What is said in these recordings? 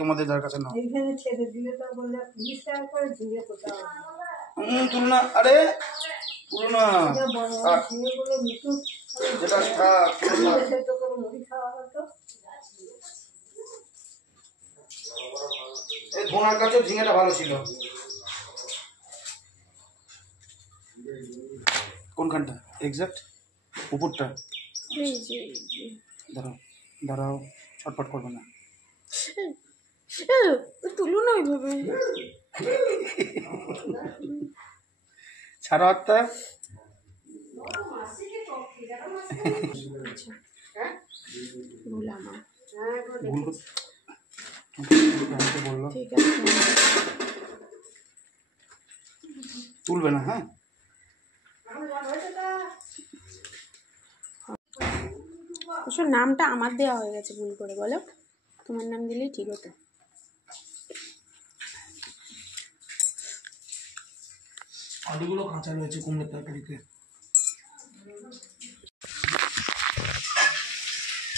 তোমাদের যার কাছে নাও তুলনা আরে পুরো না যেটা এই বোনার কাছে ঝিঙেটা ভালো ছিল। কোনখানটা এক্সাক্ট উপরটা? দাঁড়াও দাঁড়াও, ছটফট করবে না, তুলো না ওইভাবে, ছাড়ো হাতটা। তুলবে না, হ্যাঁ নামটা আমার দেওয়া হয়ে গেছে ভুল করে, বলো তোমার নাম দিলেই ঠিক হতো। আলুগুলো কাঁচা রয়েছে কুমড়োর তরকারিতে।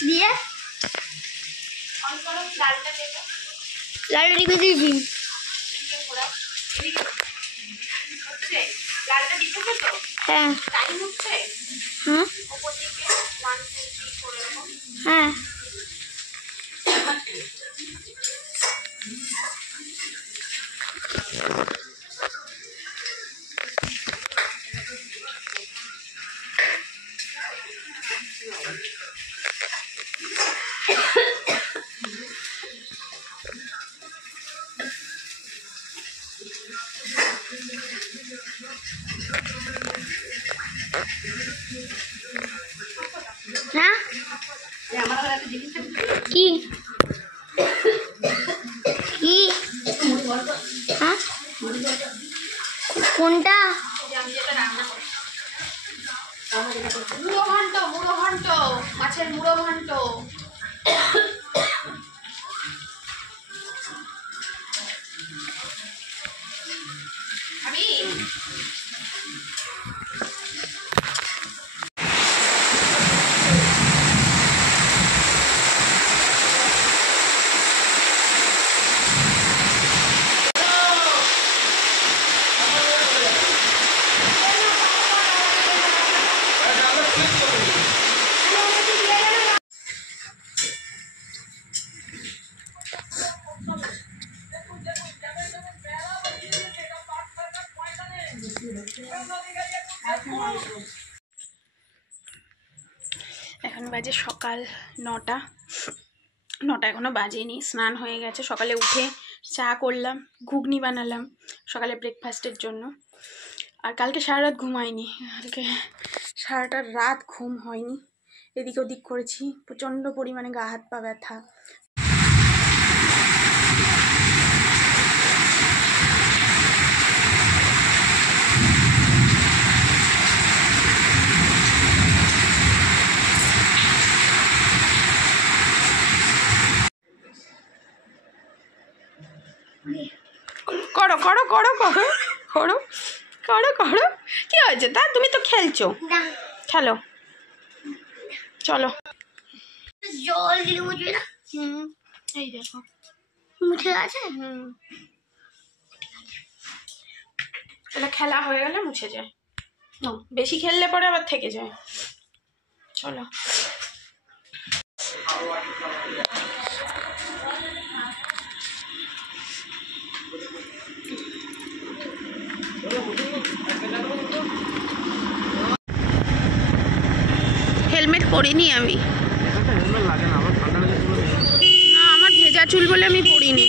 দিয়ে লালটা দিকে দিয়েছি। হ্যাঁ হ্যাঁ কি কি কোনটা? মুড়ো ঘন্ট, মুড়ো ঘন্ট, মাছের মুড়ো ঘন্ট। আমি এখন বাজে সকাল 9টা এখনো বাজেনি। স্নান হয়ে গেছে, সকালে উঠে চা করলাম, ঘুগনি বানালাম সকালে ব্রেকফাস্টের জন্য। আর কালকে সারা রাত ঘুমাইনি, কালকে সারাটা রাত ঘুম হয়নি, এদিক ওদিক করেছি, প্রচণ্ড পরিমাণে গা হাত পা ব্যথা। করো করো করো করো করো করো করো, কি হয়েছে তা? তুমি তো খেলছো, খেলো, চলো। জল দিলে মুছবে না? এই দেখো মুছে গেছে। এটা খেলা হয়ে গেলে মুছে যায়, বেশি খেললে পরে আবার থেকে যায়। চলো হেলমেট পরিনি আমি, না আমার ভেজা চুল বলে আমি পরিনি,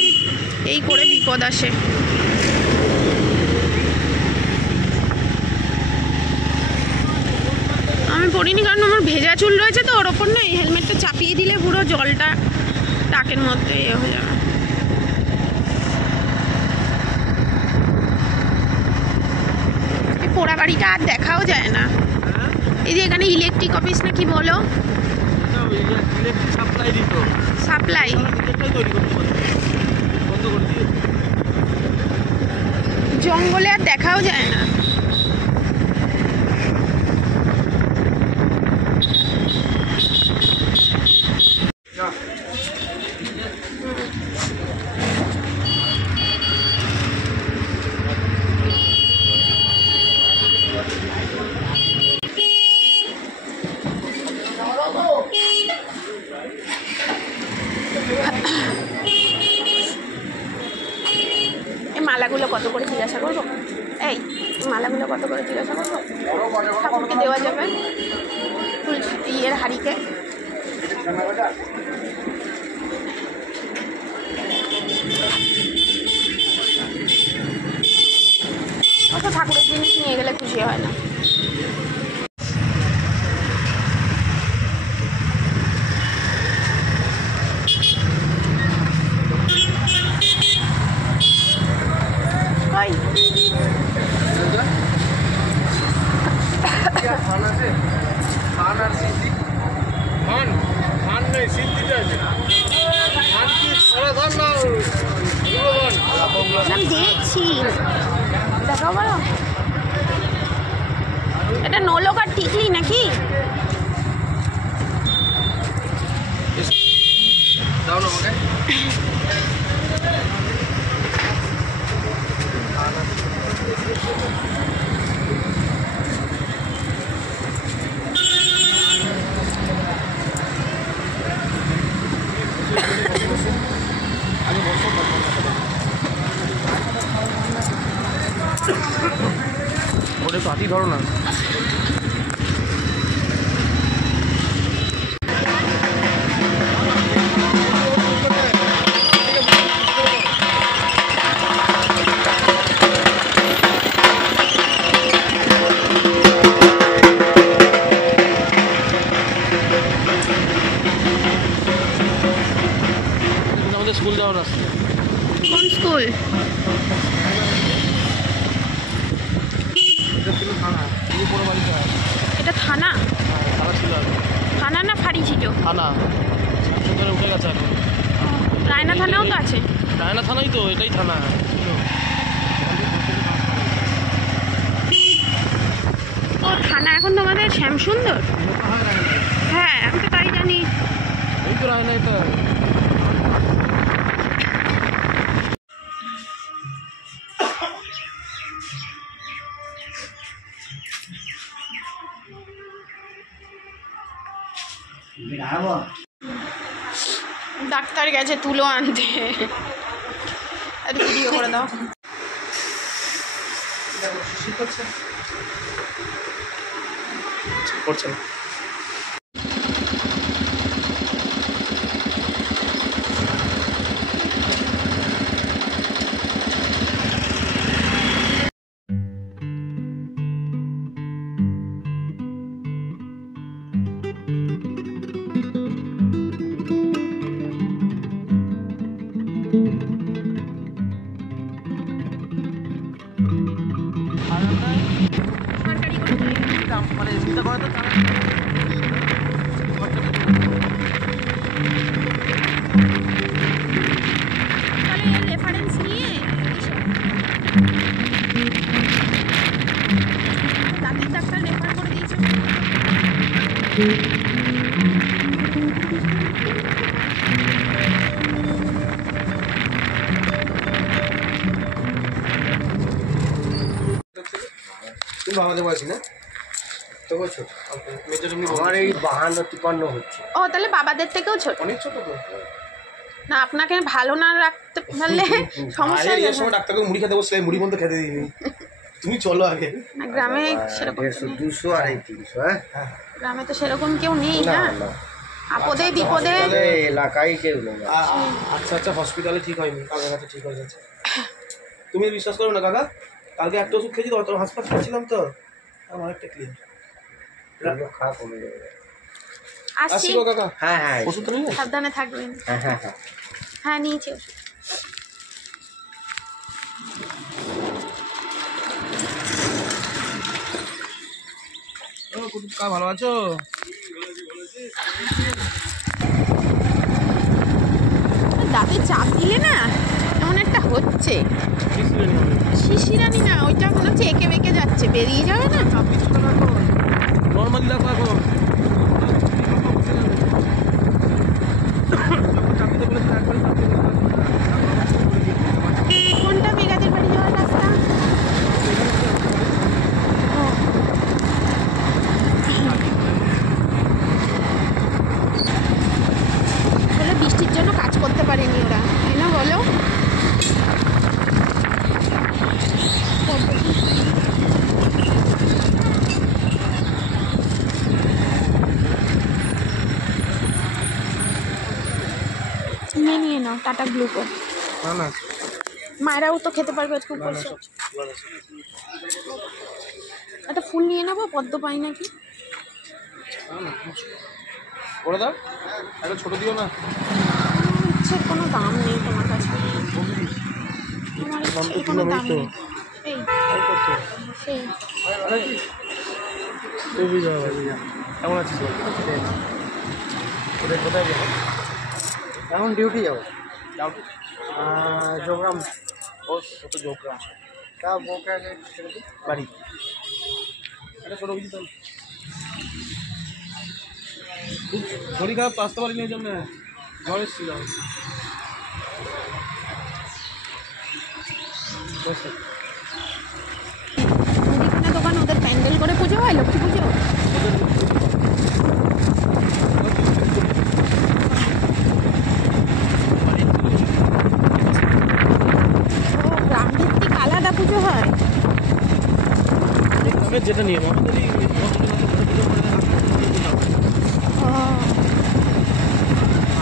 এই করে বিপদ আসে। আমি পরিনি কারণ আমার ভেজা চুল রয়েছে তো, ওর ওপর না এই হেলমেটটা চাপিয়ে দিলে পুরো জলটা টাকের মধ্যে ইয়ে হয়ে যাবে। এই পোড়া বাড়িটা আর দেখাও যায় না। এই যে এখানে ইলেকট্রিক অফিস না কি বলো, সাপ্লাই, জঙ্গলে আর দেখাও যায় না। মালাগুলো কত করে জিজ্ঞাসা করবো? এই মালাগুলো কত করে জিজ্ঞাসা করবো? ঠাকুরকে দেওয়া যাবে তুলসী ইয়ের হাঁড়িকে। অত ঠাকুরের জিনিস নিয়ে গেলে খুশি হয় না। দেখছি দেখাও বলো, এটা নোলক আর টিকলি নাকি? ওটা পাতি ধরো না। আমাদের স্কুল যাওয়ার রাস্তা। কোন স্কুল? এটা থানা? থানা না ফাঁড়ি ছিল? থানা উঠে গেছে এখন। রায়না থানাও তো আছে। রায়না থানাই তো, এটাই থানা। ও থানা এখন তোমাদের শ্যামসুন্দর? হ্যাঁ আমি তো তাই জানি। এই তো রায়না এটা। ডাক্তার গেছে তুলো আনতে, একটু ভিডিও করে দাও। করছে না। মানে চিন্তা করে তো রেফারেন্স নিয়ে দাঁতের ডাক্তার রেফার করে দিয়েছে। তুমি আমাদের বয়সী না? তো ছোট আমার এই 52-53 হচ্ছে। ও তাহলে বাবাদের থেকেও ছোট? অনেক ছোট তো। না আপনাকে ভালো না রাখতে পারলে সমস্যা এর সময় ডাক্তারকে মুড়ি খেতে বসলে মুড়ি বন্ধ খেতে দিইনি। তুমি চলো আগে। না গ্রামে সেরকম 150-200 আর 300। হ্যাঁ গ্রামে তো সেরকম কেউ নেই না না, না আপদে বিপদে। এলাকায় কেউ নেই। আচ্ছা আচ্ছা, হসপিটালে ঠিক হয়নি, কাকার কাছে ঠিক হয়ে গেছে। তুমি বিশ্বাস করো না কাকা, কালকে একটা ওষুধ খেয়েছি তো, হাসপাতালে ছিলাম তো আমার একটা ক্লিয়ার। খাওয়া কমে যাবে। আসছি আসছি গো কাকা। হ্যাঁ হ্যাঁ ওষুধ তো নিয়ে সাবধানে থাকবেন। হ্যাঁ হ্যাঁ হ্যাঁ হ্যাঁ নিয়েছি ওষুধ। ও কুটুম কা ভালো আছো? দাঁতে চাপ দিলে না এমন একটা হচ্ছে, শিশিরানি না, ওইটা মনে হচ্ছে এঁকে বেঁকে যাচ্ছে, বেরিয়ে যাবে না। নর্মালি দেখো এখন কোনটা মেঘাদের বাড়ি যাওয়ার রাস্তা? বলে বৃষ্টির জন্য কাজ করতে পারেনি ওরা, তাই না বলো? Tata Gluco. না না মায়েরাও তো খেতে পারবে আজকে না না উপোসে। সব সুগার আছে। একটা ফুল নিয়ে নেবো, পদ্ম পাই নাকি। না না করে দাও, একটা ছোটো দিও না। ইচ্ছের কোনো দাম নেই তোমার কাছে, আমার দাম তো ইচ্ছের কোনো দিলামই দাম তো। নেই। এই তাই করতো সেই তুই যাও, কেমন আছিস বল? কোথায় কোথায় যাবো? এখন ডিউটি যাবো যাও যোগরাম ও তো যোগগ্রাম তা বউকে আগে ছেড়ে দিই। বাড়ি একটা ছোটো বুঝি তো শরীর খারাপ তো আসতে পারিনি এই জন্য, জ্বর এসেছিল। মুদিখানা দোকান ওদের প্যান্ডেল করে পুজো হয়, লক্ষ্মী পুজো। ও গ্রাম ভিত্তিক আলাদা পুজো হয়। গ্রামের যেটা নিয়ম আমাদেরই ও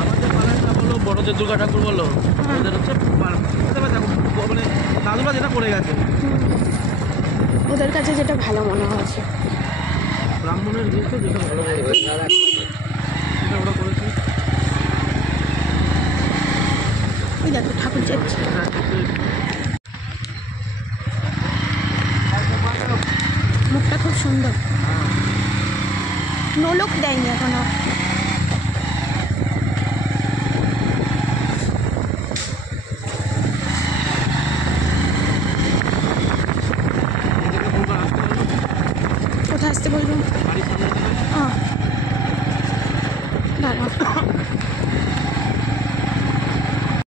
আমাদের পাড়াটা বলো, বড়দের দুর্গা ঠাকুর বলো, ওদের হচ্ছে মানে দাদুরা যেটা করে গেছে। ওদের কাছে যেটা ভালো মনে হয়েছে। ব্রাহ্মণের জিনিসটা যেটা ভালো লাগে সেটা ওরা করেছে। ওই দেখো ঠাকুর যাচ্ছে। মুখটা খুব সুন্দর, নোলক দেয়নি এখনো। কোথায় আসতে বলবো?